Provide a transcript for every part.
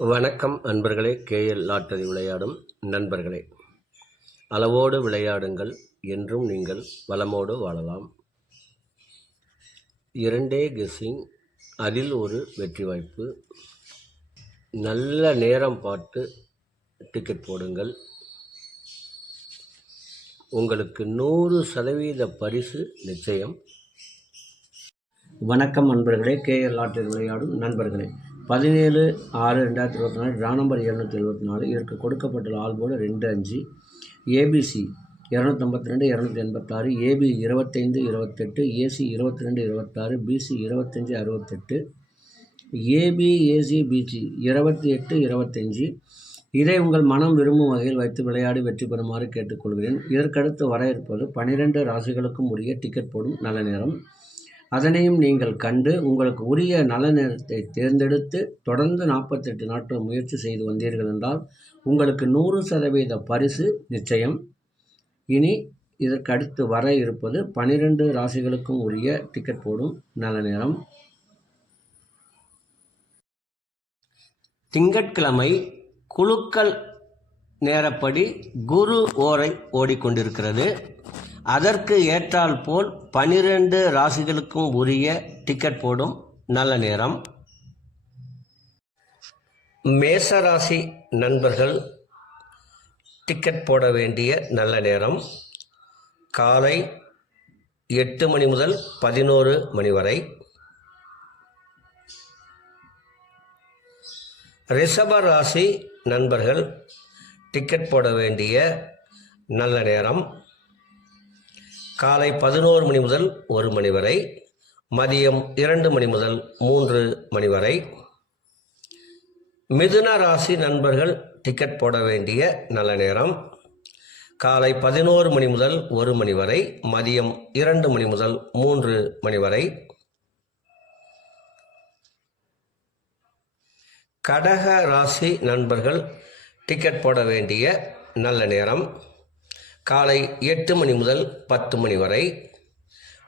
வணக்கம் அன்பர்களே. KL lottery விளையாடும் நண்பர்களே, அளவோடு விளையாடுங்கள், என்றும் நீங்கள் வளமோடு வாழலாம். 2 கெஸ்ஸிங், அதில் ஒரு வெற்றி வாய்ப்பு. நல்ல நேரம் பார்த்து டிக்கெட் போடுங்கள். உங்களுக்கு 100% பரிசு நிச்சயம். வணக்கம் அன்பர்களே. கேஎல் லாட்டரி விளையாடும் நண்பர்களே, 17/6/2024 ட்ரா நம்பர் 774. இதற்கு கொடுக்கப்பட்டுள்ள all board 2-5. A B C 252, 286, A B 25, 28, A C 22, 26, B C 25, 68, A B, A C, B C 28, 25. இதை உங்கள் மனம் விரும்பும் வகையில் வைத்து விளையாடி வெற்றி பெறுமாறு கேட்டுக்கொள்கிறேன். இதற்கடுத்து வர இருப்பது 12 ராசிகளுக்கும் உரிய டிக்கெட் போடும் நல்ல நேரம். அதனையும் நீங்கள் கண்டு உங்களுக்கு உரிய நல்ல நேரத்தை தேர்ந்தெடுத்து தொடர்ந்து 48 நாட்கள் முயற்சி செய்து வந்தீர்கள் என்றால் உங்களுக்கு 100% பரிசு நிச்சயம். இனி இதற்கு அடுத்து வர இருப்பது 12 ராசிகளுக்கும் உரிய டிக்கெட் போடும் நல்ல நேரம். திங்கட்கிழமை குலுக்கல் நேரப்படி குரு ஓரை ஓடிக்கொண்டிருக்கிறது. அதற்கு ஏற்றால் போல் 12 ராசிகளுக்கும் உரிய டிக்கெட் போடும் நல்ல நேரம். மேசராசி நண்பர்கள் டிக்கெட் போட வேண்டிய நல்ல நேரம் காலை 8 மணி முதல் 11 மணி வரை. ரிஷப ராசி நண்பர்கள் டிக்கெட் போட வேண்டிய நல்ல நேரம் காலை 11 மணி முதல் 1 மணி வரை, மதியம் 2 மணி முதல் 3 மணி வரை. மிதுன ராசி நண்பர்கள் டிக்கெட் போட வேண்டிய நல்ல நேரம் காலை 11 மணி முதல் 1 மணி வரை, மதியம் 2 மணி முதல் 3 மணி வரை. கடக ராசி நண்பர்கள் டிக்கெட் போட வேண்டிய நல்ல நேரம் காலை 8 மணி முதல் 10 மணி வரை,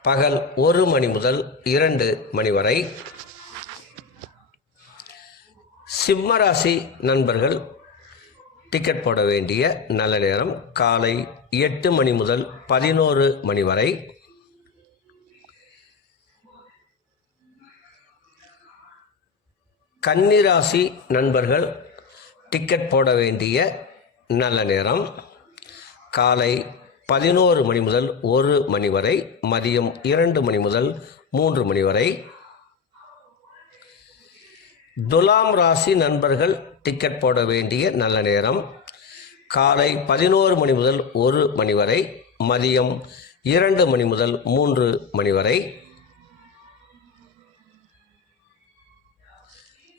பகல் 1 மணி முதல் 2 மணி வரை. சிம்ம ராசி நண்பர்கள் டிக்கெட் போட வேண்டிய நல்ல நேரம் காலை 8 மணி முதல் 11 மணி வரை. கன்னி ராசி நண்பர்கள் டிக்கெட் போட வேண்டிய நல்ல நேரம் காலை 11 மணி முதல் 1 மணி வரை, மதியம் 2 மணி முதல் 3 மணி வரை. துலாம் ராசி நண்பர்கள் டிக்கெட் போட வேண்டிய நல்ல நேரம் காலை 11 மணி முதல் 1 மணி வரை, மதியம் 2 மணி முதல் 3 மணி வரை.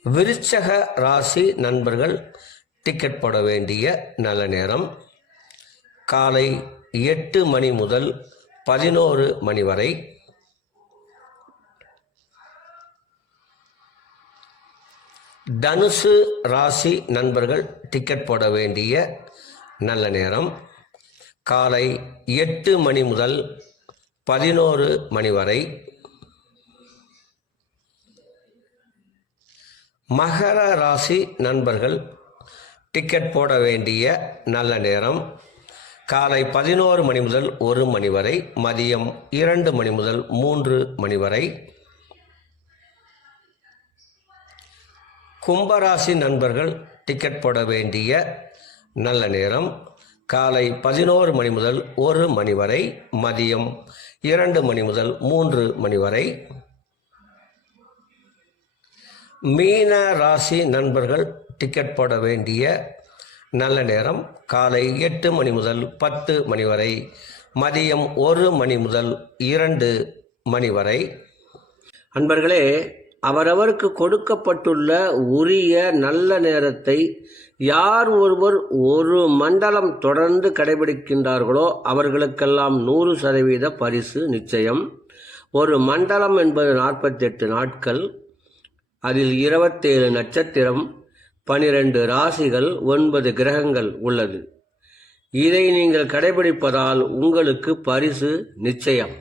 விருச்சக ராசி நண்பர்கள் டிக்கெட் போட வேண்டிய நல்ல நேரம் காலை 8 மணி முதல் 11 மணி வரை. தனுசு ராசி நண்பர்கள் டிக்கெட் போட வேண்டிய நல்ல நேரம் காலை 8 மணி முதல் 11 மணி வரை. மகர ராசி நண்பர்கள் டிக்கெட் போட வேண்டிய நல்ல நேரம் காலை 11 மணி முதல் 1 மணி வரை, மதியம் 2 மணி முதல் 3 மணி வரை. கும்பராசி நண்பர்கள் டிக்கெட் போட வேண்டிய நல்ல நேரம் காலை 11 மணி முதல் 1 மணி வரை, மதியம் 2 மணி முதல் 3 மணி வரை. மீன ராசி நண்பர்கள் டிக்கெட் போட வேண்டிய நல்ல நேரம் காலை 8 மணி முதல் 10 மணி வரை, மதியம் 1 மணி முதல் 2 மணி வரை. அன்பர்களே, அவரவருக்கு கொடுக்கப்பட்டுள்ள உரிய நல்ல நேரத்தை யார் ஒருவர் ஒரு மண்டலம் தொடர்ந்து கடைபிடிக்கின்றார்களோ அவர்களுக்கெல்லாம் 100% பரிசு நிச்சயம். ஒரு மண்டலம் என்பது 48 நாட்கள். அதில் 27 நட்சத்திரம், 12 ராசிகள், 9 கிரகங்கள் உள்ளது. இதை நீங்கள் கடைபிடிப்பதால் உங்களுக்கு பரிசு நிச்சயம்.